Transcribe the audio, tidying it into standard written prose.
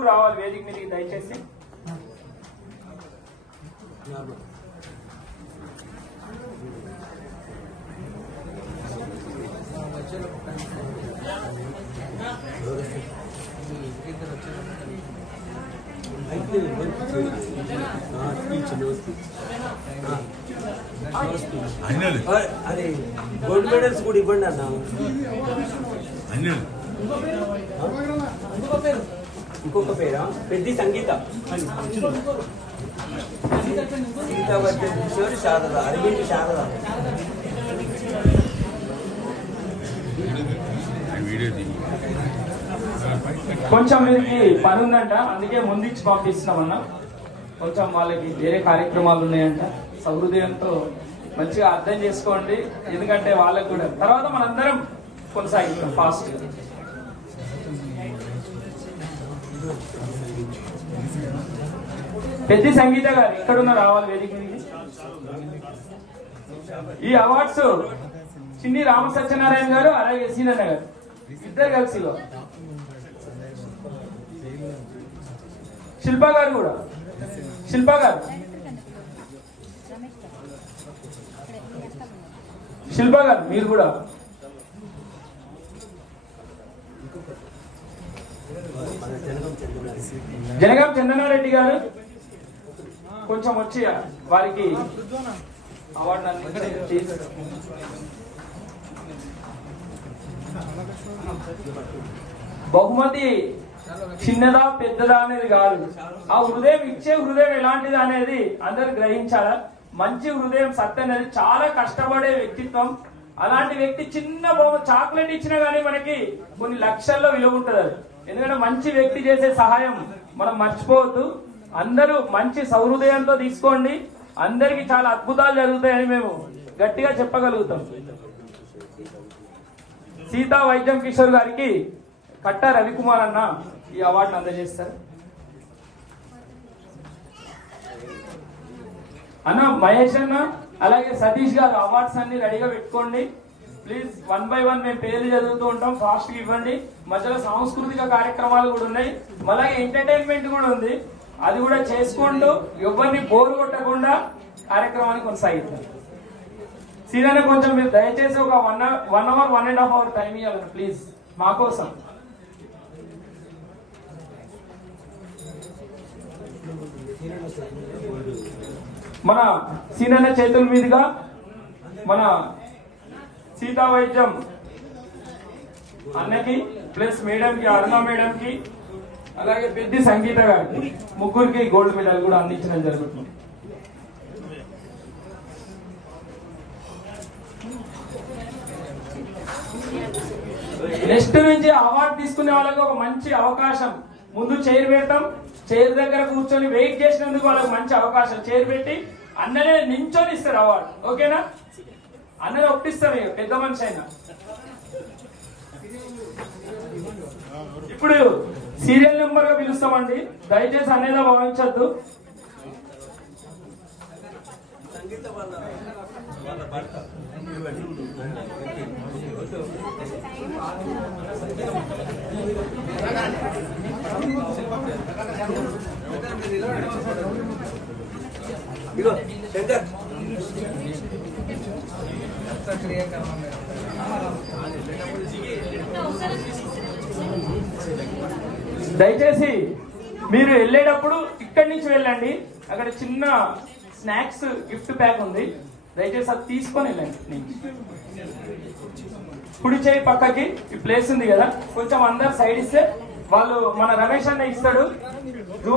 ముగ్గురు రావాలి వేదిక మీదకి దయచేసి. అది గోల్డ్ మెడల్స్ కూడా ఇవ్వండి అన్న. ఇంకొక పేరా పెద్ద సంగీత సీతావర్ధన్ కిషోర్ శారద అరవింద్ శారద. కొంచెం వీరికి పని ఉందంట, అందుకే ముందిచ్చి పంపిస్తున్నామన్నా. కొంచెం వాళ్ళకి వేరే కార్యక్రమాలు ఉన్నాయంట. సహృదయంతో మంచిగా అర్థం చేసుకోండి, ఎందుకంటే వాళ్ళకి కూడా తర్వాత మనందరం కొనసాగిస్తాం ఫాస్ట్. పెద్ద సంగీత గారు ఎక్కడున్నా రావాలి వేదిక మీదకి. ఈ అవార్డ్స్ చిన్ని రామ సత్యనారాయణ గారు అలాగే సీనన్న గారు ఇద్దరు కలిసి, శిల్ప గారు కూడా, శిల్ప గారు, శిల్ప గారు మీరు కూడా. జనగాం చందనారెడ్డి గారు కొంచెం వచ్చి వారికి అవార్డు బహుమతి చిన్నదా పెద్దదా అనేది కాదు, ఆ హృదయం ఇచ్చే హృదయం ఎలాంటిది అనేది అందరు గ్రహించాలా. మంచి హృదయం సత్ అనేది చాలా కష్టపడే వ్యక్తిత్వం. అలాంటి వ్యక్తి చిన్న చాక్లెట్ ఇచ్చినా గానీ మనకి కొన్ని లక్షల్లో విలువ ఉంటుంది. అది ఎందుకంటే మంచి వ్యక్తి చేసే సహాయం మనం మర్చిపోవద్దు. అందరూ మంచి సహృదయంతో తీసుకోండి, అందరికి చాలా అద్భుతాలు జరుగుతాయని మేము గట్టిగా చెప్పగలుగుతాం. సీతా వైద్యం కిషోర్ గారికి కట్ట రవికుమార్ అన్న ఈ అవార్డును అందజేస్తారు. అన్న మహేష్ అన్న అలాగే సతీష్ గారు అవార్డ్స్ అన్ని రెడీగా పెట్టుకోండి ప్లీజ్. 1 by 1 మేము పేర్లు చదువుతూ ఉంటాం, ఫాస్ట్ గా ఇవ్వండి. మధ్యలో సాంస్కృతిక కార్యక్రమాలు కూడా ఉన్నాయి, మళ్ళీ ఎంటర్టైన్మెంట్ కూడా ఉంది, అది కూడా చేసుకుంటూ ఎవరిని బోరు కొట్టకుండా కార్యక్రమాన్ని కొనసాగిద్దాం. సీనియర్ కొంచెం మీరు దయచేసి ఒక 1 hour 1.5 hour టైం ఇవ్వాలి ప్లీజ్ మా కోసం. మన సీనియర్ చేతుల మీదుగా మన సీతా వైద్యం అన్నకి ప్లస్ మేడం కి, అరుణ మేడం కి, అలాగే పెద్ద సంగీత గారికి ముగ్గురికి గోల్డ్ మెడల్ కూడా అందించడం జరుగుతుంది. నెక్స్ట్ నుంచి అవార్డు తీసుకునే వాళ్ళకి ఒక మంచి అవకాశం, ముందు చైర్ పెడతాం, చైర్ దగ్గర కూర్చొని వెయిట్ చేసినందుకు వాళ్ళకి మంచి అవకాశం. చైర్ పెట్టి అన్ననే నించొని ఇస్తారు అవార్డు, ఓకేనా? అన్నది ఒప్పిస్తాం, ఇక పెద్ద మనిషి అయినా. ఇప్పుడు సీరియల్ నెంబర్ గా పిలుస్తామండి, దయచేసి అనేది భావించద్దు. దయచేసి మీరు వెళ్ళేటప్పుడు ఇక్కడి నుంచి వెళ్ళండి, అక్కడ చిన్న స్నాక్స్ గిఫ్ట్ ప్యాక్ ఉంది, దయచేసి అది తీసుకొని వెళ్ళండి. కుడి చేయి పక్కకి ఈ ప్లేస్ ఉంది కదా, కొంచెం అందరు సైడ్ ఇస్తే వాళ్ళు మన రమేష్ అన్న ఇస్తాడు.